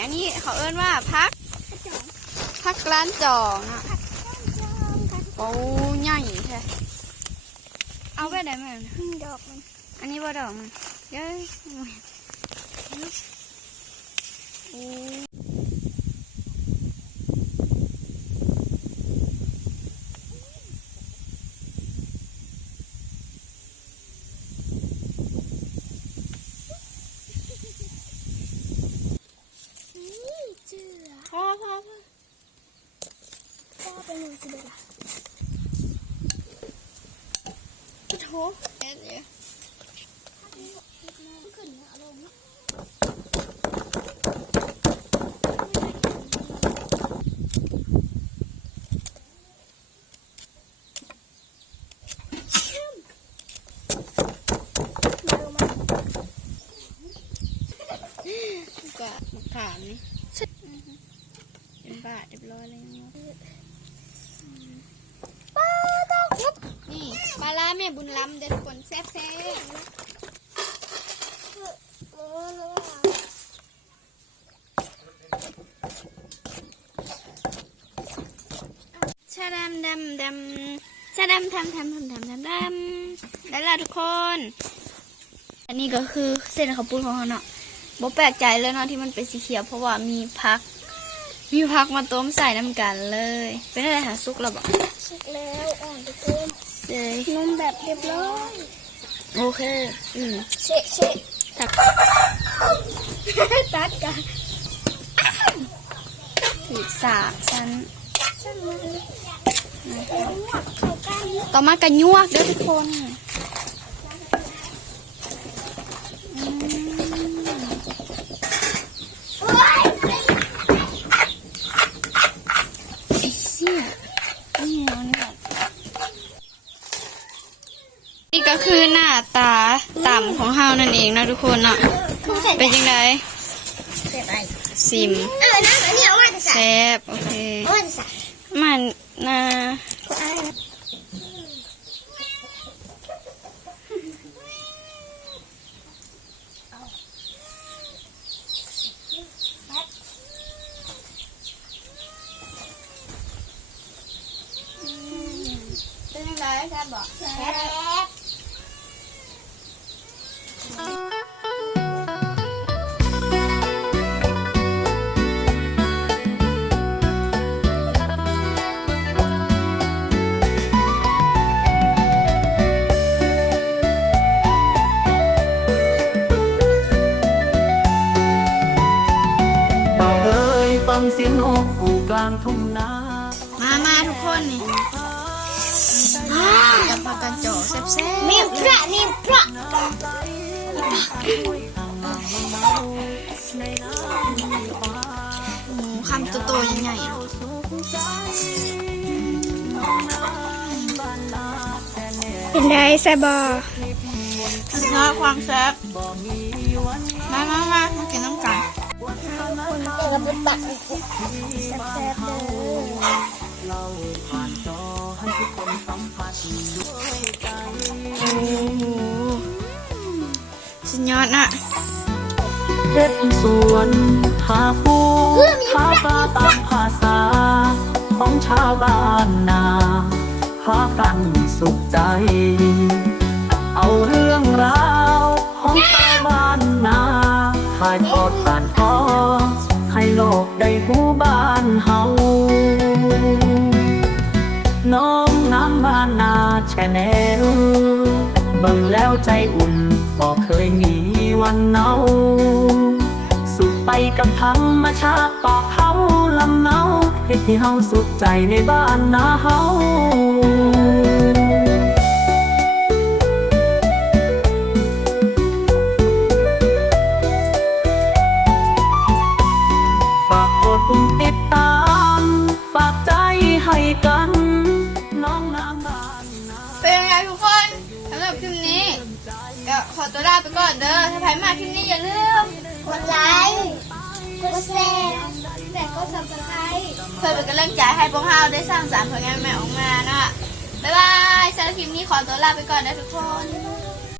อันนี้เขาเอิ้นว่าพักร้านจองนะโอ้ใหญ่แท้เอาไปได้ไหมดอกมันอันนี้ว่าดอกมันเย้ยโอ้พ่อไปหนูจะเด็ดละโถเอ็ดเนี่ยขึ้นอารมณ์กะมะขามนี่เป็นบาทเรียบร้อยเลยนี่ปลาล่าแม่บุญล้ำเด็ดคนแซ่บชาดำชาดำทำได้ละทุกคนอันนี้ก็คือเส้นข้าวปุ้นของเขาเนาะบ่แปลกใจเลยเนาะที่มันเป็นสีเขียวเพราะว่ามีพักมาต้มใส่น้ำกันเลยเป็นอะไรหาซุกแล้วบอกสุกแล้วอ่อนทุกคนเลยนุ่มแบบเรียบร้อยโอเคเชะตัดกันขีด3 ชั้นต่อมากันยวกเด้อทุกคนนี่ก็คือหน้าตาต่ำของเฮานั่นเองนะทุกคนเนาะเป็นยังไงซิมแซ่บโอเคมันนะเป็นยังไงแซ่บบอกแซ่บฟังเสียงนกคู่กลางทุ่งนามาทุกคนนี่กับปลากันจ่อแซ่บมีพระคำโตๆใหญ่ๆเป็นไงแซ่บบ่เนื้อความแซ่บมากินน้ำกันเอกบุตรบัตรแซ่บๆโอ้โหสุดยอดน่ะเฮ็ดสวนหาปูหาปลาตามภาษาของชาวบ้านนาหากันสุขใจเอาเรื่องราวของชาวบ้านนาถ่ายทอดผ่านทอให้โลกได้รู้บ้านเฮาน้องน้ำบ้านนาแชนแนลเบิ่งแล้วใจอุ่นบอกเคยมีวันเนาสุขไปกับธรรมชาติป่าเขาลำเนาเฮ็ดให้เฮาสุขใจในบ้านนาเฮาฝากกดติดตามฝากใจให้กันน้องน้ำบ้านนาเป็นยังไงทุกคนสำหรับคลิปนี้ก็ขอตัวลาไปก่อนเด้อถ้าใครมาคลิปนี้อย่าลืมกดไลค์กดแชร์และกด Subscribe เพื่อเป็นกำลังใจให้พวกเราได้สร้างสรรค์ผลงานใหม่ออกมานะบ๊ายบายสำหรับคลิปนี้ขอตัวลาไปก่อนนะทุกคน